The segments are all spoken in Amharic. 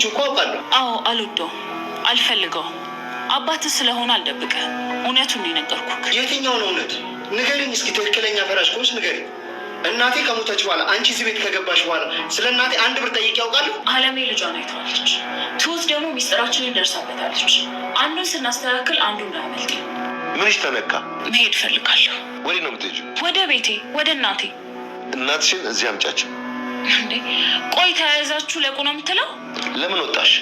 እንደምትወጁ እኮ አውቃለሁ። አዎ አልወደውም፣ አልፈልገውም። አባትህ ስለሆነ አልደብቅህ፣ እውነቱን ነው የነገርኩህ። የትኛውን እውነት ንገሪኝ እስኪ። ትክክለኛ ፈራሽ ከሆንሽ ንገሪኝ። እናቴ ከሞተች በኋላ አንቺ እዚህ ቤት ከገባሽ በኋላ ስለ እናቴ አንድ ብር ጠይቄ ያውቃለሁ? አለሜ ልጇን አይተዋለች። ትሁት ደግሞ ሚስጥራችንን ደርሳበታለች። አንዱን ስናስተካክል አንዱ እንዳያመልጥ። ምንሽ ተነካ? መሄድ ፈልጋለሁ። ወዴት ነው የምትሄጂው? ወደ ቤቴ፣ ወደ እናቴ። እናትሽን እዚህ አምጫቸው። እንዴ ቆይ ተያይዛችሁ ለቁ ነው የምትለው? ለምን ወጣሽ?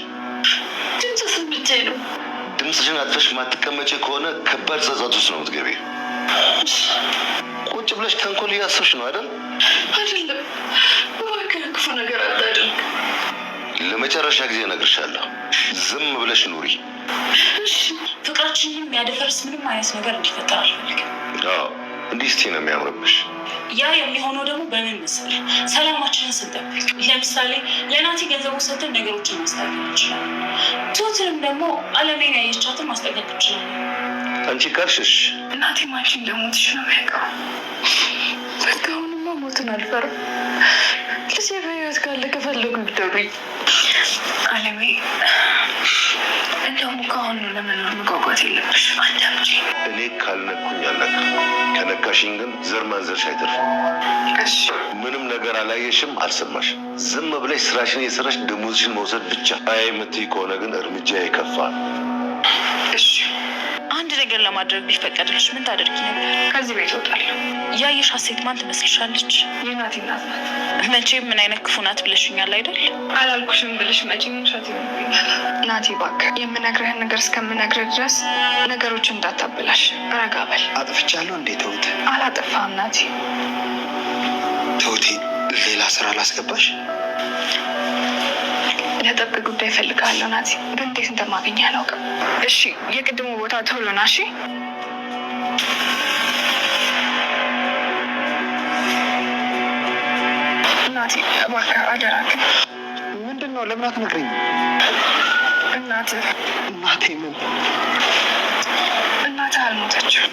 ድምፅ ስምቼ ነው። ድምፅሽን አጥፈሽ ማትቀመጪ ከሆነ ከባድ ጸጸት ውስጥ ነው የምትገቢ። ቁጭ ብለሽ ተንኮል እያሰብሽ ነው አይደል? አይደለም፣ እባክህ ክፉ ነገር አታድርግ። ለመጨረሻ ጊዜ እነግርሻለሁ፣ ዝም ብለሽ ኑሪ። ፍቅራችንን የሚያደፈርስ ምንም አይነት ነገር እንዲፈጠር አልፈልግም። እንዲህ ስቲ ነው የሚያምርብሽ። ያ የሚሆነው ደግሞ በምን መሰል ሰላማችንን ስንጠብቅ፣ ለምሳሌ ለናቲ ገንዘቡ ሰጥተን ነገሮችን ማስተካከል እንችላለን። ትሁትንም ደግሞ አለሜን ያየቻትን ማስጠንቀቅ እንችላለን። አንቺ ካልሽሽ እናቴ ማንቺ እንደሞትሽ ነው የሚያውቀው። በቃ አሁንማ ሞትን አልፈርም። ልጄ በህይወት ካለ ከፈለጉ ይግደሉኝ። አለሜ እንደውም ከአሁኑ ለመኖር መጓጓት የለብሽ። አንዳምጪ። እኔ ካልነኩኝ አለካ፣ ከነካሽኝ ግን ዘር ማንዘርሽ አይተርፍም። ምንም ነገር አላየሽም፣ አልሰማሽም። ዝም ብለሽ ስራሽን የሰራሽ ደሞዝሽን መውሰድ ብቻ። አይ የምትይ ከሆነ ግን እርምጃ ይከፋል። እሺ አንድ ነገር ለማድረግ ቢፈቀድልሽ ምን ታደርጊ ነበር? ከዚህ ቤት እወጣለሁ። ያየሽ ሀሴት ማን ትመስልሻለች? የናቲ እናት ናት። መቼም ምን አይነት ክፉ ናት ብለሽኛል አይደል? አላልኩሽም ብለሽ መቼም ውሸት ይሆንብኛል። ናቲ እባክህ የምነግርህን ነገር እስከምነግርህ ድረስ ነገሮችን እንዳታበላሽ ረጋ በል። አጥፍቻለሁ እንዴ? ተውት። አላጠፋም ናቲ። ተውቴ ሌላ ስራ ላስገባሽ? ለጠብ ጉዳይ እፈልግሃለሁ ናቲ። በእንዴት እንደማገኘህ አላውቅም። እሺ የቅድሙ ቦታ ቶሎ ና። እሺ ናቲ እባክህ አደራክን። ምንድን ነው? ለምን አትነግረኝም? እናቴ ምን? እናትህ አልሞተችም።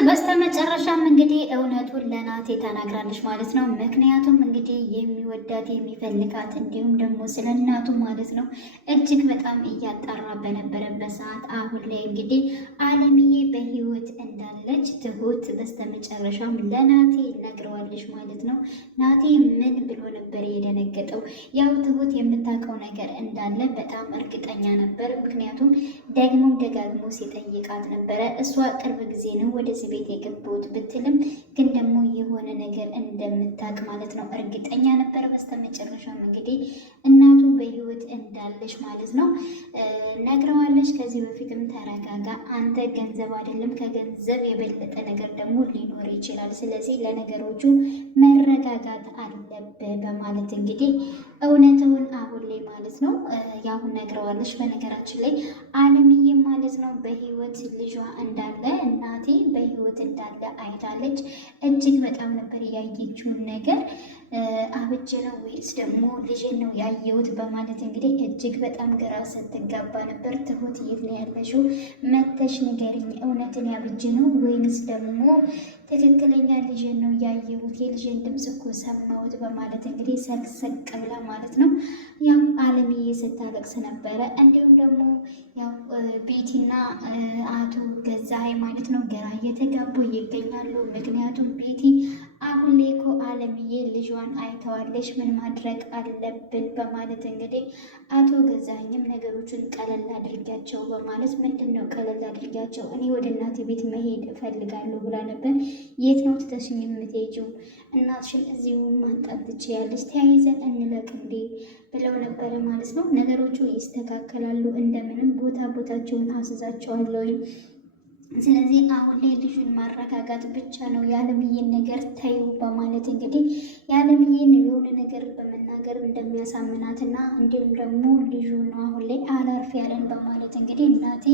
በስተመጨረሻም እንግዲህ እውነቱን ለናቴ ተናግራለች ማለት ነው። ምክንያቱም እንግዲህ የሚወዳት የሚፈልጋት እንዲሁም ደግሞ ስለ እናቱ ማለት ነው እጅግ በጣም እያጣራ በነበረበት ሰዓት አሁን ላይ እንግዲህ አለምዬ በህይወት እንዳለች ትሁት በስተመጨረሻም ለናቴ ነግረዋለች ማለት ነው። ናቴ ምን ብሎ ነበር የደነገጠው? ያው ትሁት የምታውቀው ነገር እንዳለ በጣም እርግጠኛ ነበር። ምክንያቱም ደግሞ ደጋግሞ ሲጠይቃት ነበረ። እሷ ቅርብ ጊዜ ነው ወደዚህ ቤት የገቡት ብትልም ግን ደግሞ የሆነ ነገር እንደምታውቅ ማለት ነው እርግጠኛ ነበር። በስተመጨረሻም እንግዲህ እናቱ በህይወት እንዳለች ማለት ነው ነግረዋለች። ከዚህ በፊትም ተረጋጋ፣ አንተ ገንዘብ አይደለም ከገንዘብ የበለጠ ነገር ደግሞ ሊኖር ይችላል፣ ስለዚህ ለነገሮቹ መረጋጋት አለብህ በማለት እንግዲህ እውነቱን አሁን ላይ ማለት ነው ያው ነግረዋለች። በነገራችን ላይ አለምዬ ማለት ነው በህይወት ልጇ እንዳለ እናቴ በህይወት እንዳለ አይታለች። እጅግ በጣም ነበር ያየችውን ነገር አብጄ ነው ወይስ ደግሞ ልጄን ነው ያየሁት በማለት እንግዲህ እጅግ በጣም ግራ ስትጋባ ነበር። ትሁት የት ነው ያለሽው? መተሽ ንገሪኝ፣ እውነትን ያብጄ ነው ወይንስ ደግሞ ትክክለኛ ልጄን ነው ያየሁት? የልጄን ድምፅ እኮ ሰማሁት በማለት እንግዲህ ሰቅሰቅ ብላ ማለት ነው ያው አለምዬ ስታለቅስ ነበረ። እንዲሁም ደግሞ ያው ቤቲና አቶ ገዛኸኝ ማለት ነው ግራ እየተጋቡ ይገኛሉ። ምክንያቱም ቤቲ አሁን ላይ እኮ አለምዬ ልጇን አይተዋለች፣ ምን ማድረግ አለብን በማለት እንግዲህ አቶ ገዛኸኝም ነገሮችን ቀለል አድርጊያቸው በማለት ምንድን ነው ቀለል አድርጊያቸው? እኔ ወደ እናቴ ቤት መሄድ እፈልጋለሁ ብላ ነበር። የት ነው ትተሽኝ የምትሄጂው? እናትሽን እዚሁ ማንጣት ትችያለሽ፣ ተያይዘን እንለቅ እንዴ ብለው ነበረ ማለት ነው። ነገሮቹ ይስተካከላሉ፣ እንደምንም ቦታቸውን አስዛቸዋለሁ። ስለዚህ አሁን ላይ ልጁን ማረጋጋት ብቻ ነው፣ የአለምዬን ነገር ተዩ በማለት እንግዲህ የአለምዬን የሆነ ነገር በመናገር እንደሚያሳምናትና እንዲሁም ደግሞ ልጁ ነው አሁን ላይ አላርፍ ያለን በማለት እንግዲህ እናቴ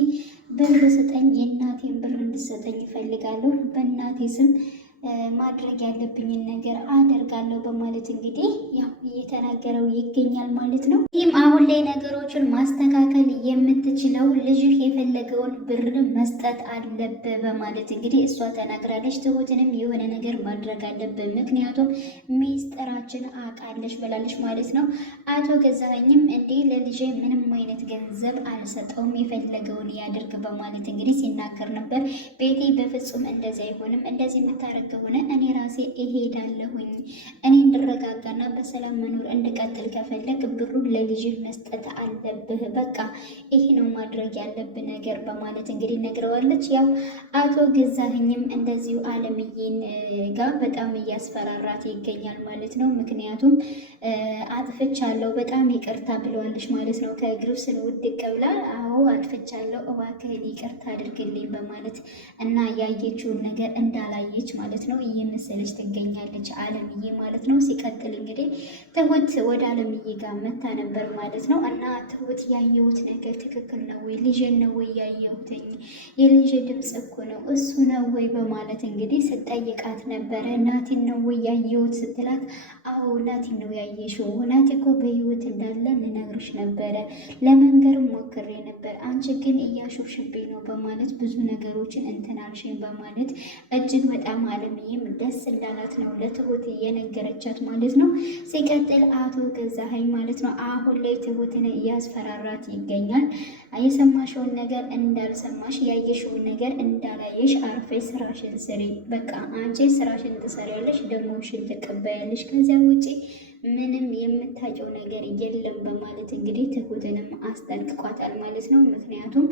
ብር ስጠኝ፣ የእናቴን ብር እንድሰጠኝ ይፈልጋለሁ፣ በእናቴ ስም ማድረግ ያለብኝን ነገር አደርጋለሁ በማለት እንግዲህ ያው እየተናገረው ይገኛል ማለት ነው። ይህም አሁን ላይ ነገሮችን ማስተካከል የምትችለው ልጅህ የፈለገውን ብር መስጠት አለብህ በማለት እንግዲህ እሷ ተናግራለች። ትሁትንም የሆነ ነገር ማድረግ አለብህ ምክንያቱም ሚስጥራችን አውቃለች ብላለች ማለት ነው። አቶ ገዛኸኝም እንዴ ለልጄ ምንም አይነት ገንዘብ አልሰጠውም የፈለገውን ያድርግ በማለት እንግዲህ ሲናገር ነበር። ቤቴ በፍጹም እንደዚህ አይሆንም፣ እንደዚህ የምታረግ ከሆነ እኔ ራሴ እሄዳለሁኝ። እኔ እንድረጋጋና በሰላም መኖር እንድቀጥል ከፈለግ ብሩን ለልጅ መስጠት አለብህ። በቃ ይሄ ነው ማድረግ ያለብህ ነገር በማለት እንግዲህ ነግረዋለች። ያው አቶ ገዛኸኝም እንደዚሁ አለምዬን ጋር በጣም እያስፈራራት ይገኛል ማለት ነው። ምክንያቱም አጥፍቻለሁ በጣም ይቅርታ ብለዋለች ማለት ነው። ከእግሩ ስር ውድቅ ብላ አዎ አጥፍቻለሁ እባክህን ይቅርታ አድርግልኝ በማለት እና ያየችውን ነገር እንዳላየች ማለት ነው እየመሰለች ትገኛለች አለምዬ ማለት ነው። ሲቀጥል እንግዲህ ትሁት ወደ አለምዬ ጋር መታ ነበር ማለት ነው። እና ትሁት ያየሁት ነገር ትክክል ነው ወይ ልጄን ነው ወይ ያየሁትኝ የልጄ ድምፅ እኮ ነው እሱ ነው ወይ በማለት እንግዲህ ስጠይቃት ነበረ። ናቲን ነው ወይ ያየሁት ስትላት አዎ ናቲን ነው ያየሽው፣ ናቲ እኮ በህይወት እንዳለ ልነግርሽ ነበረ ለመንገርም ሞክሬ ነበር፣ አንቺ ግን እያሾፍሽብኝ ነው በማለት ብዙ ነገሮችን እንትን አልሽኝ በማለት እጅግ በጣም አለምዬም ደስ እንዳላት ነው ለትሁት እየነገረቻት ማለት ነው። ሲቀጥል አቶ ገዛኸኝ ማለት ነው አሁን ላይ ትሁትን እያስፈራራት ይገኛል። የሰማሽውን ነገር እንዳልሰማሽ ያየሽውን ነገር እንዳላየሽ አርፈሽ ስራሽን ስሪ፣ በቃ አንቺ ስራሽን ትሰሪያለሽ ደሞሽን ትቀበያለሽ፣ ከዚያ ውጪ ምንም የምታጨው ነገር የለም በማለት እንግዲህ ትሁትንም አስጠንቅቋታል ማለት ነው። ምክንያቱም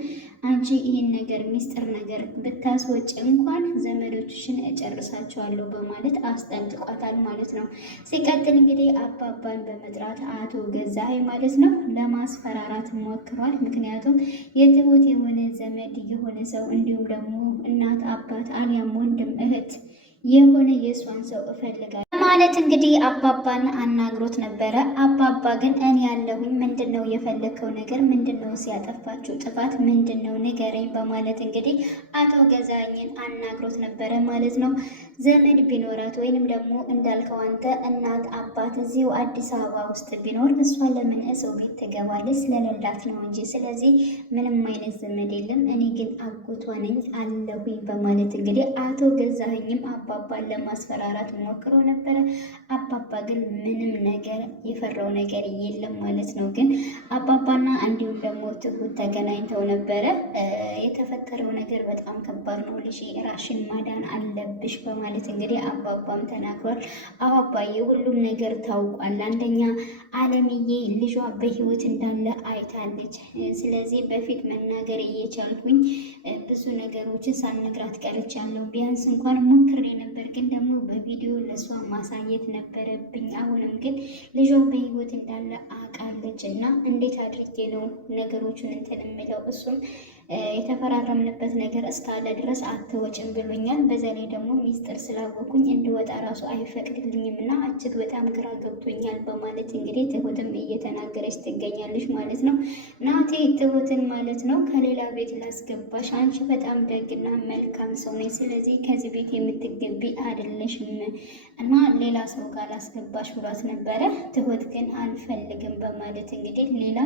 አንቺ ይህን ነገር ሚስጥር ነገር ብታስወጭ እንኳን ዘመዶችሽን እጨርሳቸዋለሁ በማለት አስጠንቅቋታል ማለት ነው። ሲቀጥል እንግዲህ አባባን በመጥራት አቶ ገዛኸኝ ማለት ነው ለማስፈራራት ሞክሯል። ምክንያቱም የትሁት የሆነ ዘመድ የሆነ ሰው እንዲሁም ደግሞ እናት አባት አሊያም ወንድም እህት የሆነ የእሷን ሰው እፈልጋለሁ ማለት እንግዲህ አባባን አናግሮት ነበረ። አባባ ግን እኔ ያለሁኝ ምንድን ነው የፈለግከው ነገር ምንድን ነው ሲያጠፋችሁ ጥፋት ምንድን ነው ንገረኝ በማለት እንግዲህ አቶ ገዛኸኝን አናግሮት ነበረ ማለት ነው። ዘመድ ቢኖራት ወይንም ደግሞ እንዳልከው አንተ እናት አባት እዚሁ አዲስ አበባ ውስጥ ቢኖር እሷ ለምን ሰው ቤት ትገባለች? ስለሌላት ነው እንጂ ስለዚህ ምንም አይነት ዘመድ የለም፣ እኔ ግን አጎቷ ነኝ አለሁኝ በማለት እንግዲህ አቶ ገዛኸኝም አባባን ለማስፈራራት ሞክሮ ነበረ። አባባ ግን ምንም ነገር የፈራው ነገር የለም ማለት ነው። ግን አባባና እንዲሁም ደግሞ ትሁት ተገናኝተው ነበረ። የተፈጠረው ነገር በጣም ከባድ ነው፣ ልጅ ራሽን ማዳን አለብሽ በማለት እንግዲህ አባባም ተናግሯል። አባባዬ ሁሉም ነገር ታውቋል። አንደኛ አለምዬ ልጇ በህይወት እንዳለ አይታለች። ስለዚህ በፊት መናገር እየቻልኩኝ ብዙ ነገሮችን ሳልነግራት ቀርቻለሁ። ቢያንስ እንኳን ሞክሬ ነበር፣ ግን ደግሞ በቪዲዮ ለሷ ማሳየት ነበረብኝ። አሁንም ግን ልጇ በህይወት እንዳለ አውቃለች እና እንዴት አድርጌ ነው ነገሮቹን እንትን የምለው? እሱም የተፈራረምንበት ነገር እስካለ ድረስ አትወጭም ብሎኛል። በዛ ላይ ደግሞ ሚስጥር ስላወኩኝ እንድወጣ ራሱ አይፈቅድልኝም እና እጅግ በጣም ግራ ገብቶኛል በማለት እንግዲህ ትሁትም እየተናገረች ትገኛለች ማለት ነው። ናቲ ትሁትን ማለት ነው ከሌላ ቤት ላስገባሽ፣ አንቺ በጣም ደግና መልካም ሰው ነኝ፣ ስለዚህ ከዚህ ቤት የምትገቢ አይደለሽም እና ሌላ ሰው ጋር ላስገባሽ ብሏት ነበረ። ትሁት ግን አልፈልግም በማለት እንግዲህ ሌላ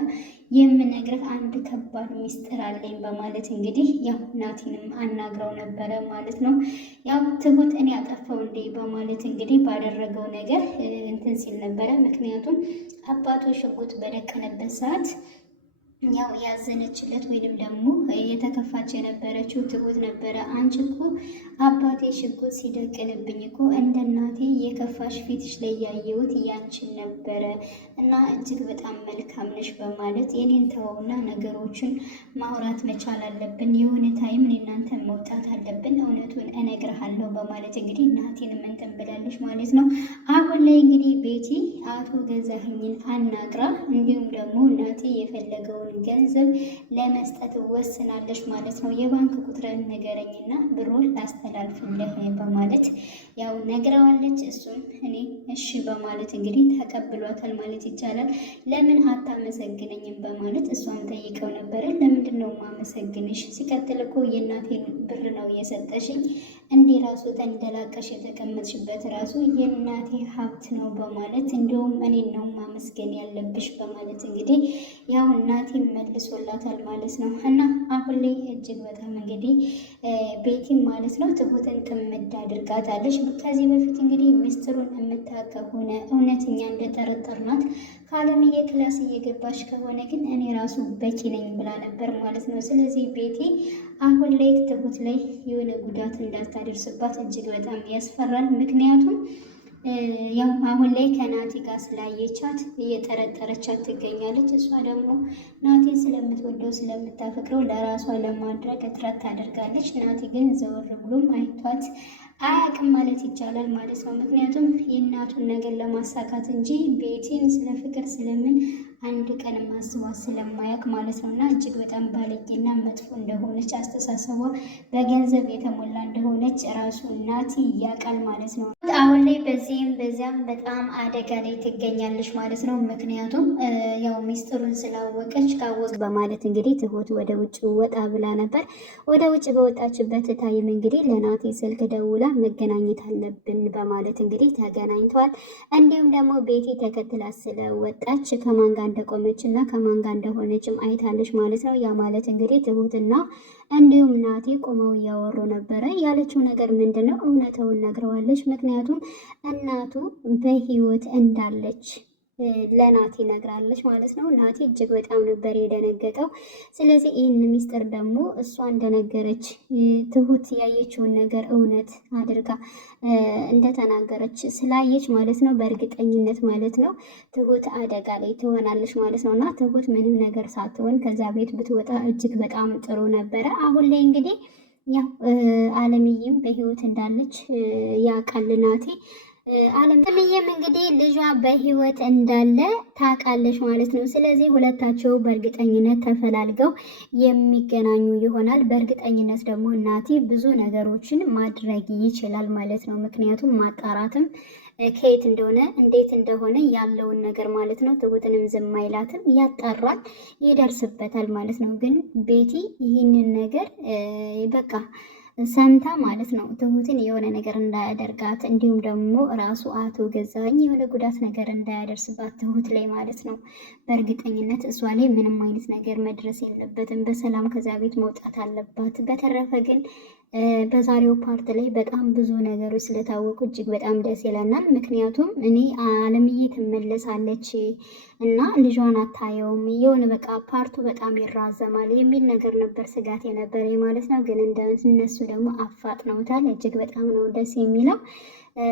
የምነግርህ አንድ ከባድ ሚስጥር አለኝ በማለት እንግዲህ ያው ናቲንም አናግረው ነበረ ማለት ነው። ያው ትሁት እኔ ያጠፋው እንዴ በማለት እንግዲህ ባደረገው ነገር እንትን ሲል ነበረ። ምክንያቱም አባቱ ሽጉጥ በደቀነበት ሰዓት ያው ያዘነችለት ወይንም ደግሞ የተከፋች የነበረችው ትሁት ነበረ። አንቺ እኮ አባቴ ሽጉጥ ሲደቅንብኝ እኮ እንደ እናቴ የከፋሽ ፊትሽ ላይ ያየሁት ያንቺን ነበረ እና እጅግ በጣም መልካም ነሽ በማለት የኔን ተወውና ነገሮችን ማውራት መቻል አለብን፣ የሆነ ታይም እናንተ መውጣት አለብን፣ እውነቱን እነግርሃለሁ በማለት እንግዲህ ናቲን እንትን ብላለች ማለት ነው። አሁን ላይ እንግዲህ ቤቲ አቶ ገዛኸኝን አናግራ እንዲሁም ደግሞ ናቲ የፈለገውን ያለውን ገንዘብ ለመስጠት ወስናለች ማለት ነው። የባንክ ቁጥርን ንገረኝና ብሩን ላስተላልፍልህ በማለት ያው ነግረዋለች። እሱም እኔ እሺ በማለት እንግዲህ ተቀብሏታል ማለት ይቻላል። ለምን አታመሰግነኝም በማለት እሷም ጠይቀው ነበረ። ለምንድን ነው ማመሰግንሽ? ሲቀጥል እኮ የእናቴን ብር ነው የሰጠሽኝ፣ እንዲህ ራሱ ተንደላቀሽ የተቀመጥሽበት ራሱ የእናቴ ሀብት ነው በማለት እንዲሁም እኔን ነው ማመስገን ያለብሽ በማለት እንግዲህ ያው እናቴ መልሶላታል ማለት ነው። እና አሁን ላይ እጅግ በጣም እንግዲህ ቤቲም ማለት ነው ትሁትን ጥምድ አድርጋታለች። ከዚህ በፊት እንግዲህ ሚስጥሩን የምታውቅ ከሆነ እውነተኛ እንደጠረጠርናት ከአለምዬ ክላስ እየገባች ከሆነ ግን እኔ ራሱ በቂ ነኝ ብላ ነበር ማለት ነው። ስለዚህ ቤቲ አሁን ላይ ትሁት ላይ የሆነ ጉዳት እንዳታደርስባት እጅግ በጣም ያስፈራል። ምክንያቱም ያው አሁን ላይ ከናቲ ጋር ስላየቻት እየጠረጠረቻት ትገኛለች። እሷ ደግሞ ናቲን ስለምትወደው ስለምታፈቅረው ለራሷ ለማድረግ እጥረት ታደርጋለች። ናቲ ግን ዘወር ብሎም አይቷት አያውቅም ማለት ይቻላል ማለት ነው። ምክንያቱም የእናቱን ነገር ለማሳካት እንጂ ቤቲን ስለ ፍቅር ስለምን አንድ ቀን ማስቧት ስለማያውቅ ማለት ነው። እና እጅግ በጣም ባለጌና መጥፎ እንደሆነች አስተሳሰቧ በገንዘብ የተሞላ እንደሆነች ራሱ ናቲ ያውቃል ማለት ነው። አሁን ላይ በዚህም በዚያም በጣም አደጋ ላይ ትገኛለች ማለት ነው። ምክንያቱም ያው ሚስጥሩን ስላወቀች ካወቅ በማለት እንግዲህ ትሁት ወደ ውጭ ወጣ ብላ ነበር። ወደ ውጭ በወጣችበት ታይም እንግዲህ ለናቲ ስልክ ደውላ መገናኘት አለብን በማለት እንግዲህ ተገናኝተዋል። እንዲሁም ደግሞ ቤቲ ተከትላ ስለወጣች ከማን ጋር እንደቆመች እና ከማን ጋር እንደሆነችም አይታለች ማለት ነው። ያ ማለት እንግዲህ ትሁትና እንዲሁም ናቲ ቆመው እያወሩ ነበረ። ያለችው ነገር ምንድነው? እውነታውን ነግረዋለች። ምክንያቱም እናቱ በህይወት እንዳለች ለናቲ ነግራለች ማለት ነው። ናቲ እጅግ በጣም ነበር የደነገጠው። ስለዚህ ይህን ሚስጥር ደግሞ እሷ እንደነገረች ትሁት ያየችውን ነገር እውነት አድርጋ እንደተናገረች ስላየች ማለት ነው በእርግጠኝነት ማለት ነው ትሁት አደጋ ላይ ትሆናለች ማለት ነው። እና ትሁት ምንም ነገር ሳትሆን ከዛ ቤት ብትወጣ እጅግ በጣም ጥሩ ነበረ። አሁን ላይ እንግዲህ ያው አለምዬም በህይወት እንዳለች ያውቃል ናቲ። አለምዬም እንግዲህ ልጇ በህይወት እንዳለ ታውቃለች ማለት ነው። ስለዚህ ሁለታቸው በእርግጠኝነት ተፈላልገው የሚገናኙ ይሆናል። በእርግጠኝነት ደግሞ ናቲ ብዙ ነገሮችን ማድረግ ይችላል ማለት ነው። ምክንያቱም ማጣራትም ከየት እንደሆነ እንዴት እንደሆነ ያለውን ነገር ማለት ነው። ትሁትንም ዝም አይላትም፣ ያጣራል፣ ይደርስበታል ማለት ነው። ግን ቤቲ ይህንን ነገር በቃ ሰምታ ማለት ነው ትሁትን የሆነ ነገር እንዳያደርጋት እንዲሁም ደግሞ ራሱ አቶ ገዛኸኝ የሆነ ጉዳት ነገር እንዳያደርስባት ትሁት ላይ ማለት ነው። በእርግጠኝነት እሷ ላይ ምንም አይነት ነገር መድረስ የለበትም። በሰላም ከዛ ቤት መውጣት አለባት። በተረፈ ግን በዛሬው ፓርት ላይ በጣም ብዙ ነገሮች ስለታወቁ እጅግ በጣም ደስ ይለናል። ምክንያቱም እኔ አለምዬ ትመለሳለች እና ልጇን አታየውም የሆነ በቃ ፓርቱ በጣም ይራዘማል የሚል ነገር ነበር ስጋት የነበረ ማለት ነው። ግን እነሱ ደግሞ አፋጥነውታል። እጅግ በጣም ነው ደስ የሚለው።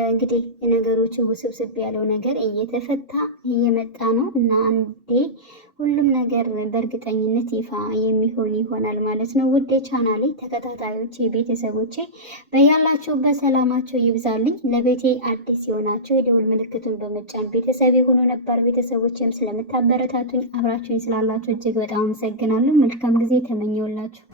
እንግዲህ ነገሮቹ ውስብስብ ያለው ነገር እየተፈታ እየመጣ ነው እና አንዴ ሁሉም ነገር በእርግጠኝነት ይፋ የሚሆን ይሆናል ማለት ነው። ውድ ቻናሌ ተከታታዮች ቤተሰቦቼ በያላችሁበት ሰላማቸው ይብዛልኝ። ለቤቴ አዲስ የሆናቸው የደውል ምልክቱን በመጫን ቤተሰብ የሆኑ ነባር ቤተሰቦችም ስለምታበረታቱኝ አብራችሁኝ ስላላችሁ እጅግ በጣም አመሰግናለሁ። መልካም ጊዜ ተመኘውላችሁ።